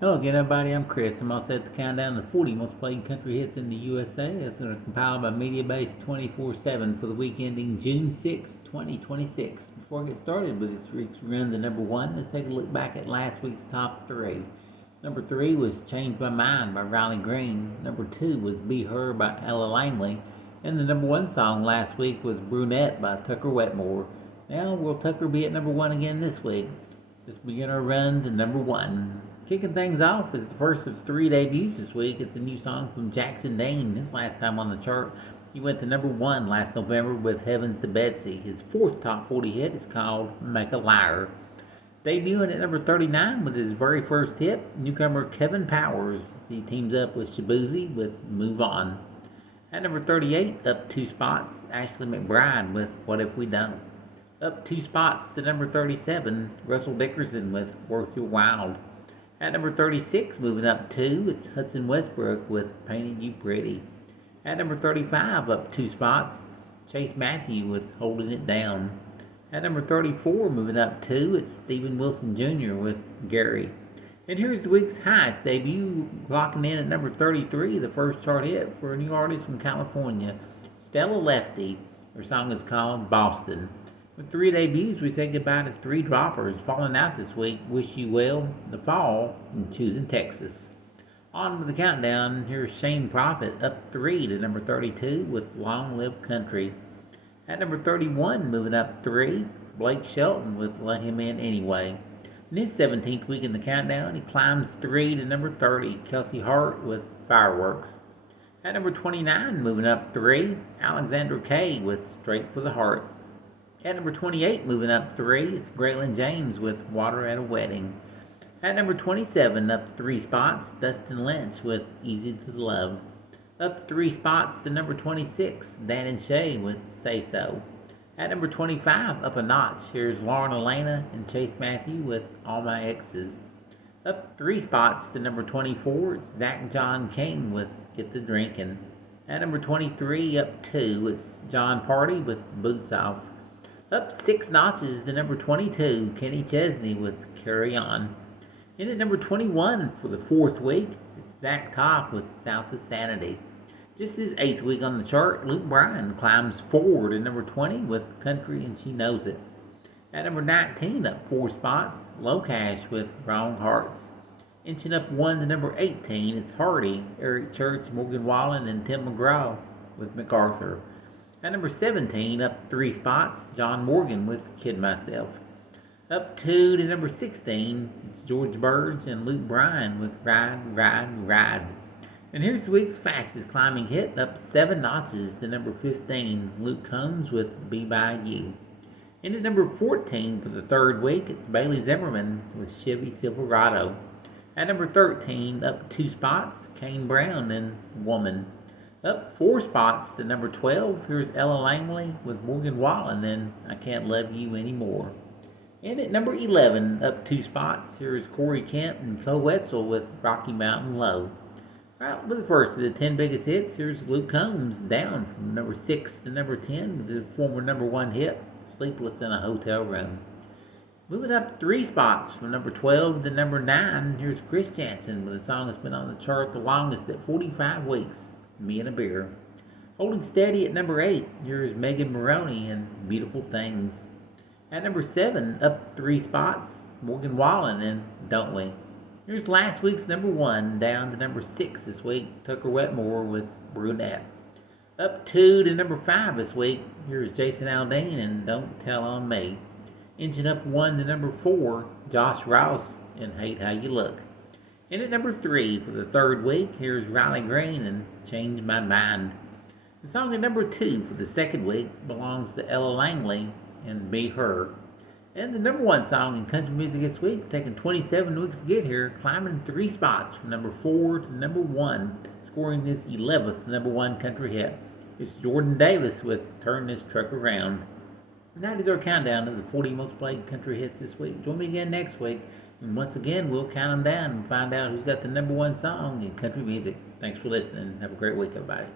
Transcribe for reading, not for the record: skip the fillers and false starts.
Hello again, everybody. I'm Chris. I'm all set to count down the 40 most played country hits in the USA. That's going to compile by Mediabase 24/7 for the week ending June 6, 2026. Before I get started with this week's run to number one, let's take a look back at last week's top three. Number three was Change My Mind by Riley Green. Number two was Be Her by Ella Langley. And the number one song last week was Brunette by Tucker Wetmore. Now, will Tucker be at number one again this week? Let's begin our run to number one. Kicking things off is the first of three debuts this week. It's a new song from Jackson Dane. His last time on the chart, he went to number one last November with Heavens to Betsy. His fourth top 40 hit is called Make a Liar. Debuting at number 39 with his very first hit, newcomer Kevin Powers. He teams up with Shabuzi with Move On. At number 38, up two spots, Ashley McBryde with What If We Don't. Up two spots to number 37, Russell Dickerson with Worth Your While. At number 36, moving up two, it's Hudson Westbrook with Painted You Pretty. At number 35, up two spots, Chase Matthew with Holding It Down. At number 34, moving up two, it's Stephen Wilson Jr. with Gary. And here's the week's highest debut, locking in at number 33, the first chart hit for a new artist from California, Stella Lefty. Her song is called Boston. With three debuts, we say goodbye to three droppers. Falling out this week, Wish You Well, The Fall, and Choosing Texas. On with the countdown, here's Shane Prophet up three to number 32 with Long Live Country. At number 31, moving up three, Blake Shelton with Let Him In Anyway. In his 17th week in the countdown, he climbs three to number 30, Kelsey Hart with Fireworks. At number 29, moving up three, Alexandra Kay with Straight for the Heart. At number 28, moving up three, it's Graylin James with Water at a Wedding. At number 27, up three spots, Dustin Lynch with Easy to Love. Up three spots to number 26, Dan and Shay with Say So. At number 25, up a notch, here's Lauren Elena and Chase Matthew with All My Exes. Up three spots to number 24, it's Zach John King with Get to Drinking. At number 23, up two, it's John Party with Boots Off. Up six notches to number 22, Kenny Chesney with Carry On. In at number 21 for the fourth week, it's Zach Top with South of Sanity. Just his eighth week on the chart, Luke Bryan climbs forward to number 20 with Country and She Knows It. At number 19, up four spots, Low Cash with Wrong Hearts. Inching up one to number 18, it's Hardy, Eric Church, Morgan Wallen, and Tim McGraw with MacArthur. At number 17, up three spots, John Morgan with Kid Myself. Up two to number 16, it's George Burge and Luke Bryan with Ride, Ride, Ride. And here's the week's fastest climbing hit, up seven notches to number 15, Luke Combs with Be By You. And at number 14 for the third week, it's Bailey Zimmerman with Chevy Silverado. At number 13, up two spots, Kane Brown and Woman. Up four spots to number 12, here's Ella Langley with Morgan Wallen and I Can't Love You Anymore. And at number 11, up two spots, here's Corey Kent and Co Wetzel with Rocky Mountain Low. Alright, with the first of the 10 biggest hits, here's Luke Combs down from number 6 to number 10 with the former number 1 hit, Sleepless in a Hotel Room. Moving up three spots from number 12 to number 9, here's Chris Janson with a song that's been on the chart the longest at 45 weeks. Me and a Beer. Holding steady at number 8, here's Megan Maroney and Beautiful Things. At number 7, up three spots, Morgan Wallen and Don't We. Here's last week's number 1, down to number 6 this week, Tucker Wetmore with Brunette. Up 2 to number 5 this week, here's Jason Aldean and Don't Tell on Me. Inching up 1 to number 4, Josh Ross and Hate How You Look. And at number 3 for the third week, here's Riley Green and Change My Mind. The song at number 2 for the second week belongs to Ella Langley and Be Her. And the number 1 song in country music this week, taking 27 weeks to get here, climbing three spots from number 4 to number 1, scoring his 11th number 1 country hit. It's Jordan Davis with Turn This Truck Around. And that is our countdown of the 40 most played country hits this week. Join me again next week. And once again, we'll count them down and find out who's got the number 1 song in country music. Thanks for listening. Have a great week, everybody.